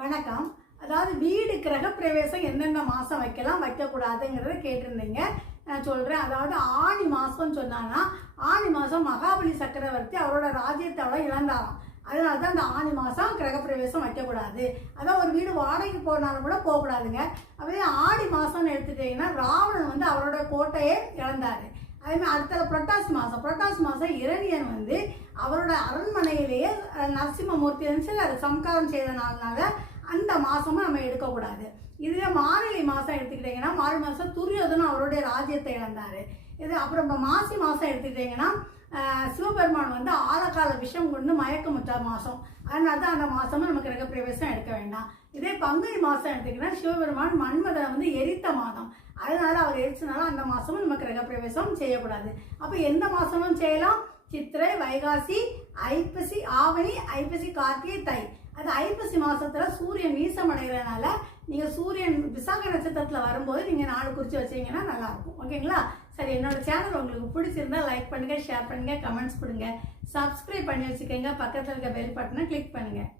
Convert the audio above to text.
வணக்கம். அதாவது வீடு கிரகப்பிரவேசம் எந்தெந்த மாதம் வைக்கலாம் வைக்கக்கூடாதுங்கிறத கேட்டிருந்தீங்க. நான் சொல்கிறேன். அதாவது ஆணி மாதம்னு சொன்னான்னா ஆணி மாதம் மகாபலி சக்கரவர்த்தி அவரோட ராஜ்யத்தை இழந்தாராம். அதனால தான் அந்த ஆணி மாதம் கிரகப்பிரவேசம் வைக்கக்கூடாது. அதான் ஒரு வீடு வாடகைக்கு போனாலும் கூட போகக்கூடாதுங்க. அதே ஆடி மாதம்னு எடுத்துக்கிட்டிங்கன்னா ராவணன் அவரோட கோட்டையை இழந்தார். அதேமாதிரி அடுத்த புரட்டாசி மாதம் இரணியன் அவரோட அரண்மனையிலேயே நரசிம்மமூர்த்தி அது சம்காரம் செய்த நாள்னால அந்த மாதமும் நம்ம எடுக்கக்கூடாது. இதுவே மார்கழி மாதம் எடுத்துக்கிட்டிங்கன்னா மார்கழி மாதம் துரியோதனன் அவருடைய ராஜ்யத்தை இழந்தார். இது அப்புறம் இப்போ மாசி மாதம் எடுத்துக்கிட்டிங்கன்னா சிவபெருமான் ஆழக்கால விஷம் கொண்டு மயக்கமுற்ற மாதம். அதனால தான் அந்த மாதமும் நம்ம கிரகப்பிரவேசம் எடுக்க வேண்டாம். இதே பங்குனி மாதம் எடுத்துக்கிட்டிங்கன்னா சிவபெருமான் மன்மதனை எரித்த மாதம். அதனால அவர் எரிச்சனால அந்த மாதமும் நம்ம கிரகப்பிரவேசம் செய்யக்கூடாது. அப்போ எந்த மாதமும் செய்யலாம்? சித்திரை, வைகாசி, ஐப்பசி, ஆவணி, ஐப்பசி, கார்த்திகை, தை. அது ஐப்பசி மாதத்தில் சூரியன் நீசம் அடைகிறதுனால நீங்கள் சூரியன் விசாக நட்சத்திரத்தில் வரும்போது நீங்கள் நாள் குறித்து வச்சிங்கன்னா நல்லாயிருக்கும். ஓகேங்களா? சரி, என்னோட சேனல் உங்களுக்கு பிடிச்சிருந்தா லைக் பண்ணுங்கள், ஷேர் பண்ணுங்கள், கமெண்ட்ஸ் கொடுங்க, சப்ஸ்கிரைப் பண்ணி வச்சுக்கோங்க, பக்கத்தில் இருக்க பெல் பட்டனை கிளிக் பண்ணுங்கள்.